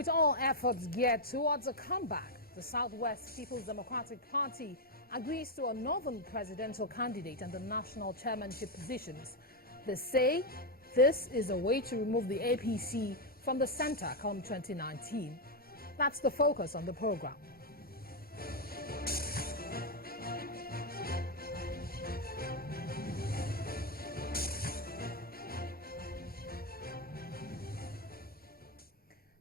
With all efforts geared towards a comeback, the S.West People's Democratic Party agrees to a northern presidential candidate and the national chairmanship positions. They say this is a way to remove the APC from the center come 2019. That's the focus on the program.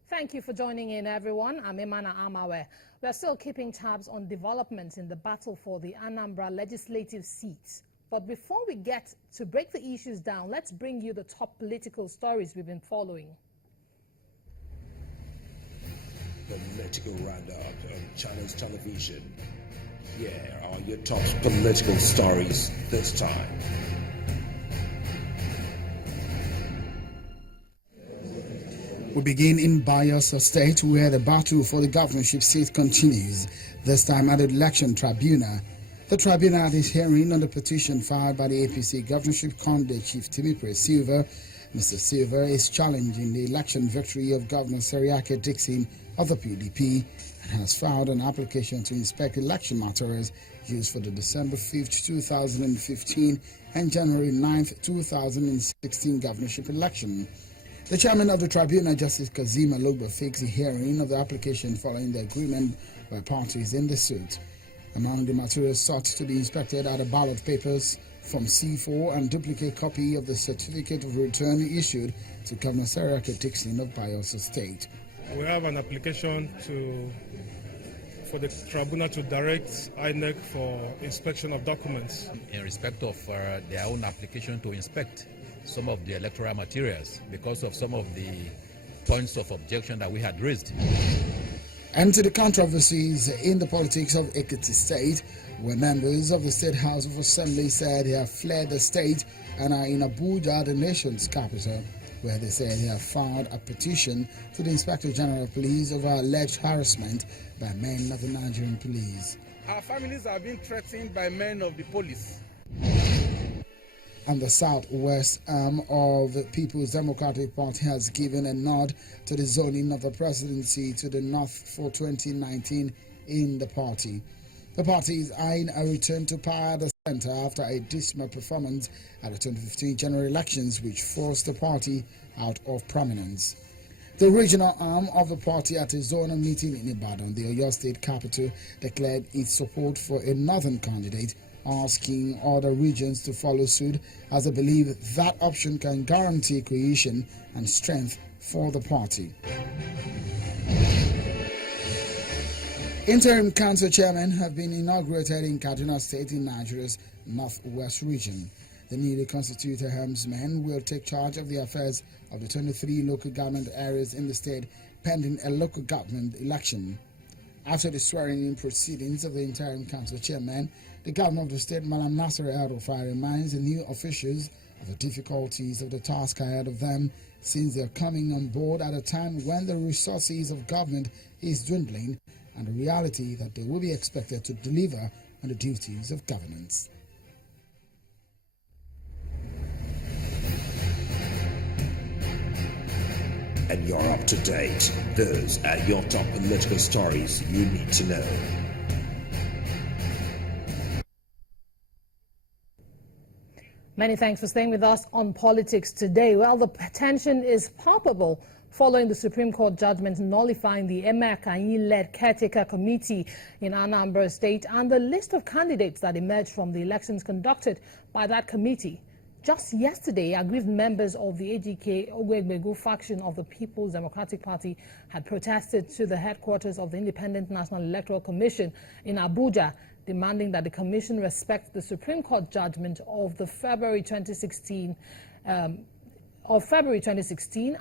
Thank you for joining in, everyone. I'm Imana Amawe. We're still keeping tabs on developments in the battle for the Anambra legislative seats. But before we get to break the issues down, let's bring you the top political stories we've been following. Political roundup on Channels Television. Here are your top political stories this time. We begin in Bayelsa State, where the battle for the governorship seat continues, this time at the election tribunal. The tribunal had its hearing on the petition filed by the APC governorship candidate Chief Timipre Silva. Mr. Silva is challenging the election victory of Governor Seriake Dixon of the PDP and has filed an application to inspect election materials used for the December 5th, 2015 and January 9th, 2016 governorship election. The chairman of the tribunal, Justice Kazim Alogba, fixed the hearing of the application following the agreement by parties in the suit. Among the materials sought to be inspected are the ballot papers from C4 and duplicate copy of the certificate of return issued to Governor Seriake Dixon of Bayelsa State. We have an application for the tribunal to direct INEC for inspection of documents. In respect of their own application to inspect some of the electoral materials because of some of the points of objection that we had raised. And to the controversies in the politics of Ekiti State, where members of the State House of Assembly said they have fled the state and are in Abuja, the nation's capital, where they said they have filed a petition to the Inspector General of Police over alleged harassment by men of the Nigerian police. Our families are being threatened by men of the police. And the S.West arm of the People's Democratic Party has given a nod to the zoning of the presidency to the north for 2019 in the party. The party is eyeing a return to power at the center after a dismal performance at the 2015 general elections, which forced the party out of prominence. The regional arm of the party at a zonal meeting in Ibadan, the Oyo State capital, declared its support for a northern candidate, asking other regions to follow suit as they believe that option can guarantee cohesion and strength for the party. Interim council chairmen have been inaugurated in Kaduna State in Nigeria's northwest region. The newly constituted helmsmen will take charge of the affairs of the 23 local government areas in the state pending a local government election. After the swearing-in proceedings of the interim council chairman, the governor of the state, Malam Nasir El-Rufai, reminds the new officials of the difficulties of the task ahead of them, since they are coming on board at a time when the resources of government is dwindling, and the reality that they will be expected to deliver on the duties of governance. And you're up to date. Those are your top political stories you need to know. Many thanks for staying with us on Politics Today. Well, the tension is palpable following the Supreme Court judgment nullifying the Emir Kanyi-led caretaker committee in Anambra State and the list of candidates that emerged from the elections conducted by that committee. Just yesterday, aggrieved members of the AGK Ogwegbegu faction of the People's Democratic Party had protested to the headquarters of the Independent National Electoral Commission in Abuja, demanding that the commission respect the Supreme Court judgment of the February 2016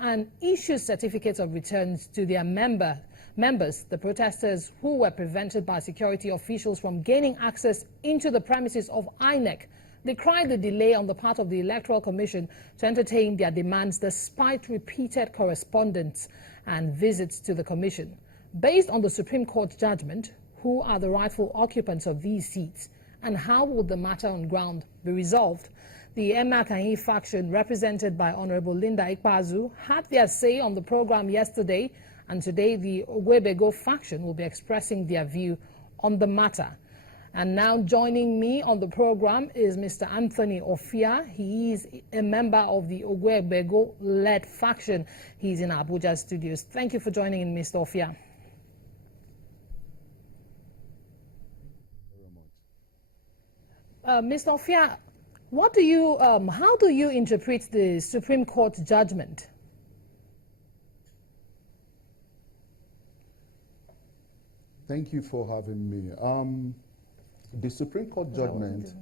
and issue certificates of returns to their members. The protesters, who were prevented by security officials from gaining access into the premises of INEC, decried the delay on the part of the Electoral Commission to entertain their demands despite repeated correspondence and visits to the Commission. Based on the Supreme Court judgment, who are the rightful occupants of these seats and how would the matter on ground be resolved? The Emir Kanyi faction, represented by Honorable Linda Ikpazu, had their say on the program yesterday And today, the Ogwebego faction will be expressing their view on the matter. And now joining me on the program is Mr. Anthony Ofia. He is a member of the Ogwebego-led faction. He's in Abuja studios. Thank you for joining in, Mr. Ofia. Mr. Ofia, how do you interpret the Supreme Court judgment? Thank you for having me. The Supreme Court judgment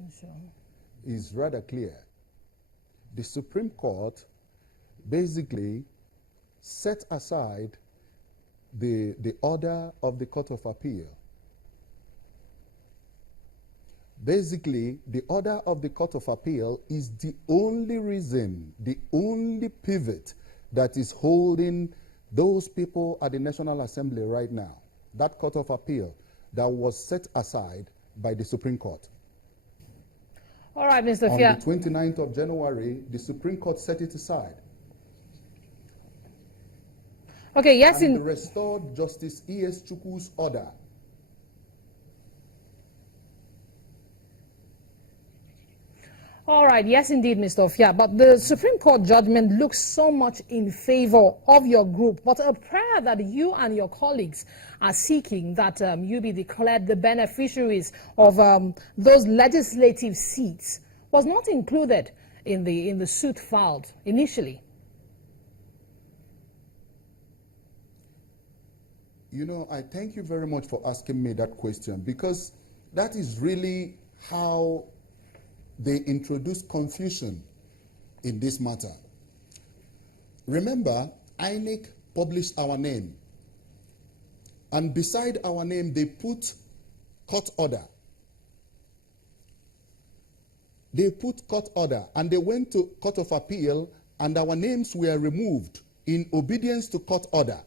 is rather clear. The Supreme Court basically set aside the order of the Court of Appeal. Basically, the order of the Court of Appeal is the only reason, the only pivot that is holding those people at the National Assembly right now. That Court of Appeal that was set aside by the Supreme Court. All right, Mr. Ofia. On the 29th of January, the Supreme Court set it aside. Okay, yes. And restored Justice E.S. Chukwu's order. All right, yes, indeed, Mr. Ofia. But the Supreme Court judgment looks so much in favor of your group. But a prayer that you and your colleagues are seeking that you be declared the beneficiaries of those legislative seats was not included in the suit filed initially. You know, I thank you very much for asking me that question, because that is really how they introduced confusion in this matter. Remember, INEC published our name, and beside our name they put court order. They put court order, and they went to Court of Appeal, and our names were removed in obedience to court order.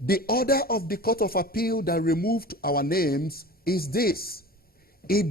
The order of the Court of Appeal that removed our names is this: it